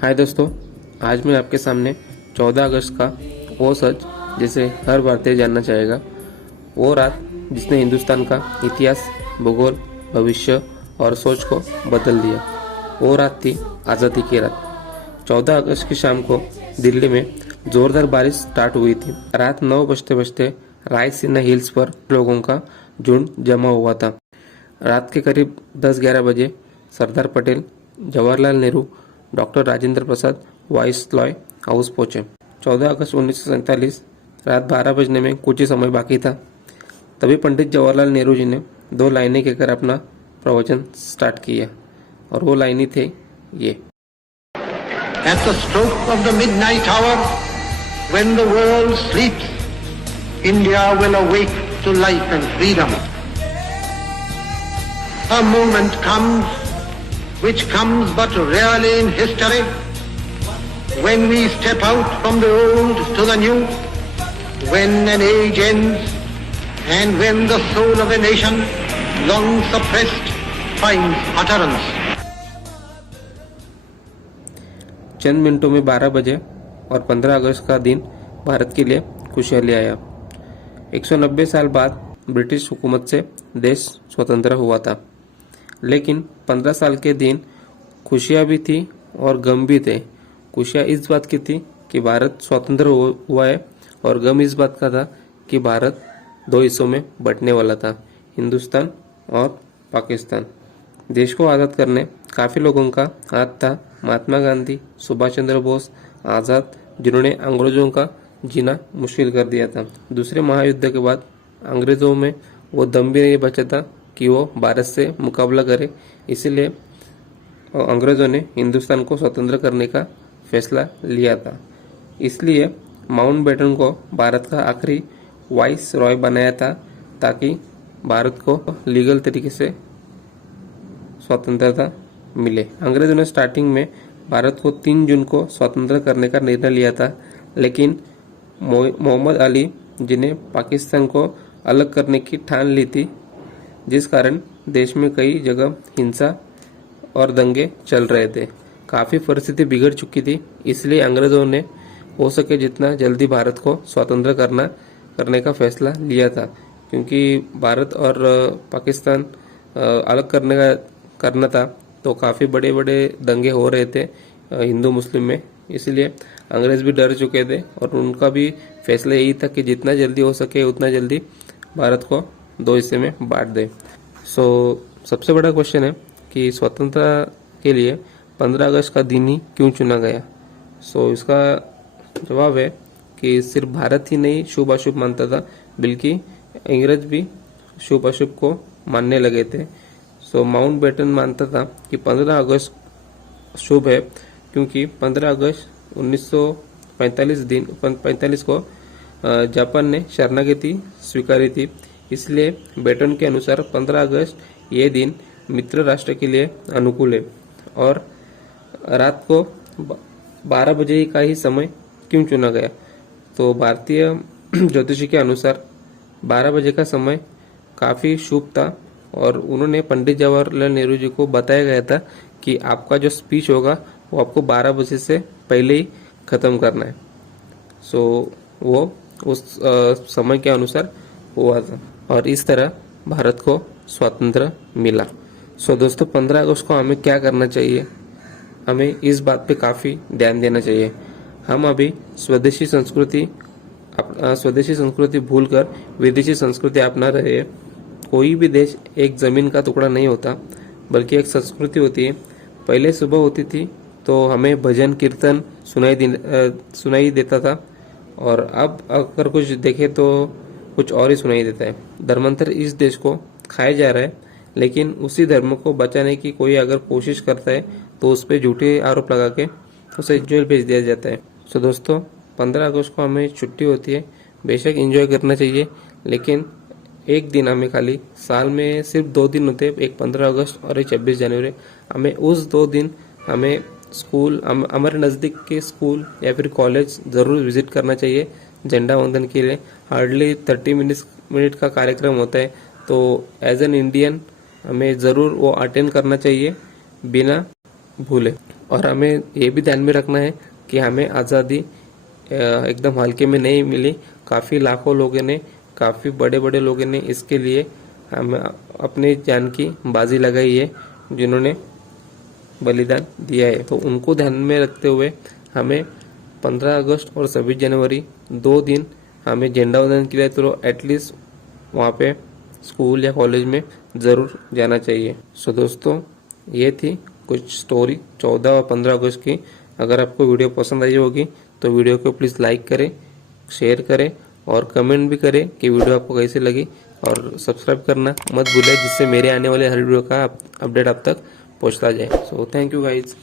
हाय दोस्तों, आज मैं आपके सामने 14 अगस्त का वो सच जिसे हर भारतीय जानना चाहेगा, वो रात जिसने हिंदुस्तान का इतिहास, भूगोल, भविष्य और सोच को बदल दिया। वो रात थी आज़ादी की रात। 14 अगस्त की शाम को दिल्ली में जोरदार बारिश स्टार्ट हुई थी। रात 9 बजते बजते रायसीना हिल्स पर लोगों का झुंड जमा हुआ था। रात के करीब 10-11 बजे Sardar Patel, Jawaharlal Nehru, doctor Rajendra Prasad viceroy house पहुंचे। 14 अगस्त 1947 रात 12 बजने में कुछ ही समय बाकी था। तभी पंडित जवाहरलाल नेहरू जी ने 2 लाइनें कहकर अपना प्रवचन स्टार्ट किया, और वो लाइनें थे ये। At the stroke of the midnight hour, when the world sleeps, India will awake to life and freedom. A moment comes, which comes but rarely in history, when we step out from the old to the new, when an age ends, and when the soul of a nation, long suppressed, finds utterance. चंद मिनटों में 12 बजे और 15 अगस्त का दिन भारत के लिए खुशहाली आया। 190 साल बाद ब्रिटिश हुकूमत से देश स्वतंत्र हुआ था, लेकिन 15 साल के दिन खुशियां भी थी और गम भी थे। खुशियां इस बात की थी कि भारत स्वतंत्र हुआ है, और गम इस बात का था कि भारत 2 हिस्सों में बंटने वाला था, हिंदुस्तान और पाकिस्तान। देश को आज़ाद करने काफ़ी लोगों का हाथ था। महात्मा गांधी, सुभाष चंद्र बोस, आज़ाद, जिन्होंने अंग्रेजों का जीना मुश्किल कर दिया था। दूसरे महायुद्ध के बाद अंग्रेजों में वो दम भी नहीं बचा था कि वो भारत से मुकाबला करे, इसीलिए अंग्रेजों ने हिंदुस्तान को स्वतंत्र करने का फैसला लिया था। इसलिए माउंटबेटन को भारत का आखिरी वाइस रॉय बनाया था, ताकि भारत को लीगल तरीके से स्वतंत्रता मिले। अंग्रेजों ने स्टार्टिंग में भारत को 3 जून को स्वतंत्र करने का निर्णय लिया था, लेकिन मोहम्मद अली जी ने पाकिस्तान को अलग करने की ठान ली थी, जिस कारण देश में कई जगह हिंसा और दंगे चल रहे थे। काफ़ी परिस्थिति बिगड़ चुकी थी, इसलिए अंग्रेजों ने हो सके जितना जल्दी भारत को स्वतंत्र करने का फैसला लिया था, क्योंकि भारत और पाकिस्तान अलग करना था, तो काफ़ी बड़े बड़े दंगे हो रहे थे हिंदू मुस्लिम में। इसलिए अंग्रेज भी डर चुके थे, और उनका भी फैसला यही था कि जितना जल्दी हो सके उतना जल्दी भारत को 2 हिस्से में बांट दे। सबसे बड़ा क्वेश्चन है कि स्वतंत्रता के लिए 15 अगस्त का दिन ही क्यों चुना गया। इसका जवाब है कि सिर्फ भारत ही नहीं शुभ अशुभ मानता था, बल्कि अंग्रेज भी शुभ अशुभ को मानने लगे थे। माउंटबेटन मानता था कि 15 अगस्त शुभ है, क्योंकि 15 अगस्त 1945 को जापान ने शरणागति स्वीकारी थी। इसलिए बेटन के अनुसार 15 अगस्त ये दिन मित्र राष्ट्र के लिए अनुकूल है। और रात को 12 बजे का ही समय क्यों चुना गया, तो भारतीय ज्योतिषी के अनुसार 12 बजे का समय काफ़ी शुभ था, और उन्होंने पंडित जवाहरलाल नेहरू जी को बताया गया था कि आपका जो स्पीच होगा वो आपको 12 बजे से पहले ही ख़त्म करना है। वो उस समय के अनुसार हुआ था, और इस तरह भारत को स्वतंत्र मिला। दोस्तों, 15 अगस्त को हमें क्या करना चाहिए, हमें इस बात पे काफ़ी ध्यान देना चाहिए। हम अभी स्वदेशी संस्कृति भूलकर विदेशी संस्कृति अपना रहे हैं। कोई भी देश एक ज़मीन का टुकड़ा नहीं होता, बल्कि एक संस्कृति होती है। पहले सुबह होती थी तो हमें भजन कीर्तन सुनाई देता था, और अब अगर कुछ देखे तो कुछ और ही सुनाई देता है। धर्मांतर इस देश को खाया जा रहा है, लेकिन उसी धर्म को बचाने की कोई अगर कोशिश करता है तो उस पर झूठे आरोप लगा के उसे जेल भेज दिया जाता है। दोस्तों, 15 अगस्त को हमें छुट्टी होती है, बेशक एंजॉय करना चाहिए, लेकिन एक दिन हमें खाली साल में सिर्फ 2 दिन होते हैं, एक 15 अगस्त और एक 26 जनवरी। हमें उस 2 दिन हमें स्कूल, हमारे नज़दीक के स्कूल या फिर कॉलेज ज़रूर विजिट करना चाहिए झंडा वंदन के लिए। हार्डली 30 मिनट का कार्यक्रम होता है, तो एज एन इंडियन हमें ज़रूर वो अटेंड करना चाहिए बिना भूले। और हमें ये भी ध्यान में रखना है कि हमें आज़ादी एकदम हल्के में नहीं मिली। काफ़ी लाखों लोगों ने, काफ़ी बड़े बड़े लोगों ने इसके लिए हमें अपनी जान की बाजी लगाई है, जिन्होंने बलिदान दिया है। तो उनको ध्यान में रखते हुए हमें 15 अगस्त और 26 जनवरी 2 दिन हमें झंडा वंदन के लिए तो एटलीस्ट वहाँ पे स्कूल या कॉलेज में ज़रूर जाना चाहिए। सो दोस्तों, ये थी कुछ स्टोरी 14 और 15 अगस्त की। अगर आपको वीडियो पसंद आई होगी तो वीडियो को प्लीज़ लाइक करें, शेयर करें और कमेंट भी करें कि वीडियो आपको कैसी लगी, और सब्सक्राइब करना मत भूलें, जिससे मेरे आने वाले हर वीडियो का अपडेट आप तक पहुंचता जाए। So thank you guys.